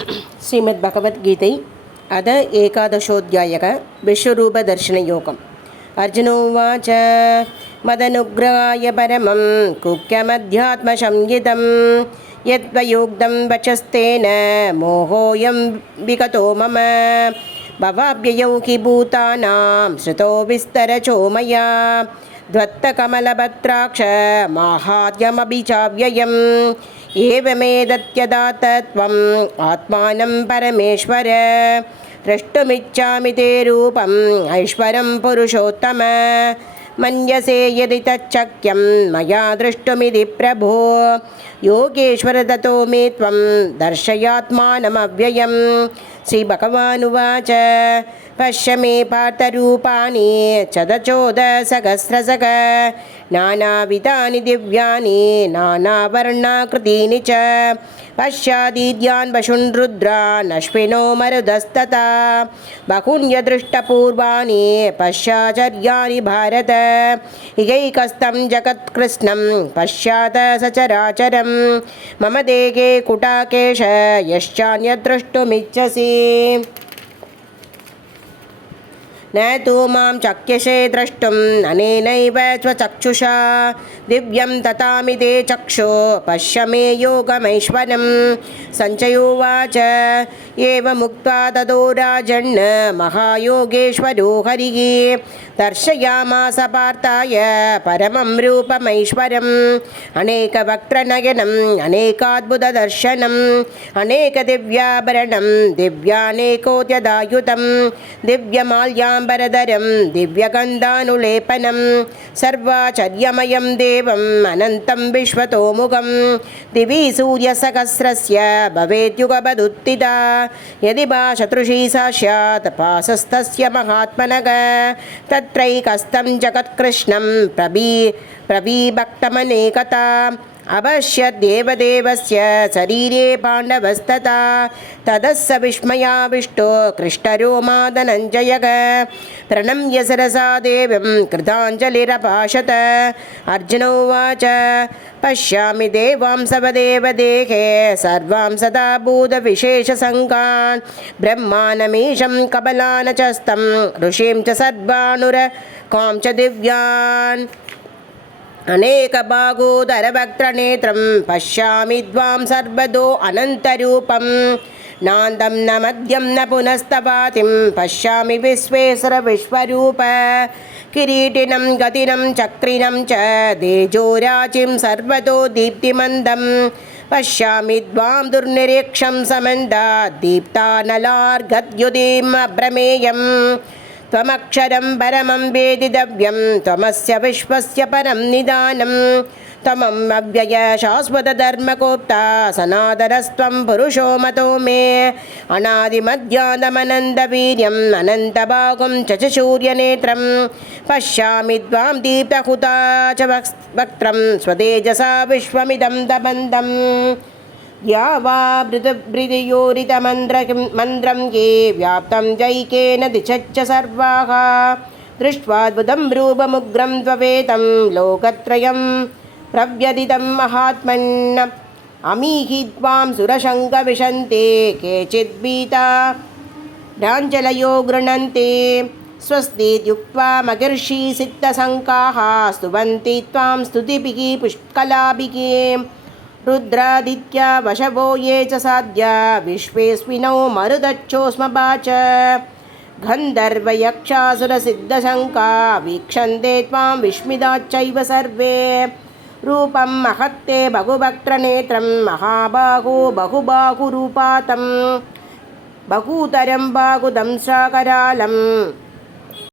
श्रीमद्भगवद्गीतै अद एकादशोऽध्यायः विश्वरूपदर्शनयोगम्। अर्जुन उवाच मदनुग्रहाय परमं कुख्यमध्यात्मसंहितं यद्वयोक्तं वचस्तेन मोहोऽयं विगतो मम भवाभ्ययौ हि भूतानां श्रुतो विस्तरचो मया ध्वत्तकमलपत्राक्ष माहात्म्यमभिचाव्ययम् एवमेतत्यदा तत्त्वम् आत्मानं परमेश्वर द्रष्टुमिच्छामि ते रूपम् ऐश्वरं पुरुषोत्तम मन्यसे यदि तच्छक्यं मया द्रष्टुमिति प्रभो योगेश्वर ततो मे त्वं दर्शयात्मानमव्ययम्। श्रीभगवानुवाच पश्य मे पार्थरूपाणि शतचोदसहस्रशः नानाविधानि दिव्यानि नानावर्णाकृतीनि च पश्यादीद्यान् वशुन् रुद्रान् अश्विनो मरुदस्तथा बहून्यदृष्टपूर्वाणि पश्याचर्याणि भारत इहैकस्तं जगत्कृत्स्नं पश्चात् सचराचरं मम देहे कुटाकेश यश्चान्यद्द्रष्टुमिच्छसि न तु मां शक्यसे द्रष्टुम् अनेनैव स्वचक्षुषा दिव्यं ददामि ते चक्षु पश्य मे योगमैश्वरम्। सञ्जय उवाच एवमुक्त्वा ततो राजन् महायोगेश्वरो हरिः दर्शयामास पार्थाय परमं रूपमैश्वरम् अनेकवक्त्रनयनम् अनेकाद्भुतदर्शनम् अनेकदिव्याभरणं दिव्यानेकोद्यदायुधं दिव्यमाल्याम्बरधरं दिव्यगन्धानुलेपनं सर्वाचर्यमयं देवम् अनन्तं विश्वतोमुखं दिवि सूर्यसहस्रस्य भवेद्युगपदुत्थिता यदि भाषतृषी सा स्यात् पासस्तस्य महात्मनः तत्रैकस्तं जगत्कृष्णं प्रविभक्तमनेकता अवश्यद्देवदेवस्य शरीरे पाण्डवस्तथा ततः स विस्मयाविष्टो कृष्टरोमा धनञ्जयः प्रणम्य शिरसा देवीं कृताञ्जलिरभाषत। अर्जुन उवाच पश्यामि देवांसवदेवदेहे सर्वां सदा भूतविशेषसङ्गान् ब्रह्मानमीशं कमलान च स्तं ऋषिं च सर्वानुरकां च दिव्यान् अनेकबाहूधरवक्त्रनेत्रं पश्यामि त्वां सर्वतो अनन्तरूपं नान्तं न मध्यं न पुनस्तवातिं पश्यामि विश्वेश्वर विश्वरूप किरीटिनं गतिनं चक्रिनं च तेजोराशिं सर्वतो दीप्तिमन्दं पश्यामि त्वां दुर्निरीक्षं समन्तात् दीप्तानलार्गद्युतिम् अप्रमेयम् त्वमक्षरं परमं वेदितव्यं त्वमस्य विश्वस्य परं निदानं त्वमम् अव्यय शाश्वतधर्मगोप्ता सनातनस्त्वं पुरुषो मतो मे अनादिमध्यान्तमनन्तवीर्यम् अनन्तबाहुं चक्षुर्यनेत्रं पश्यामि त्वां दीप्तहुता च वक्त्रं स्वतेजसा विश्वमिदं दबन्धम् या वा मृतमन्त्रं ये व्याप्तं जैकेन दिशच्च सर्वाः दृष्ट्वाद्भुतं रूपमुग्रं त्ववेतं लोकत्रयं प्रव्यथितं महात्मन् अमीहि त्वां सुरशङ्खविशन्ते केचिद्भीता प्राञ्जलयो गृह्णन्ते स्वस्तीत्युक्त्वा मगिर्षि सिद्धसङ्काः स्तुवन्ति त्वां स्तुतिभिः पुष्कलाभिः रुद्रादित्या वशवो ये च साध्या विश्वेस्मिनौ मरुदच्छोऽस्मवाच गन्धर्वयक्षासुरसिद्धशङ्का वीक्षन्ते त्वां विस्मिताश्चैव सर्वे रूपं महत्ते बहुवक्त्रनेत्रं महाबाहु बहुबाहुरूपातं बहूतरं बाहुदंश्राकरालं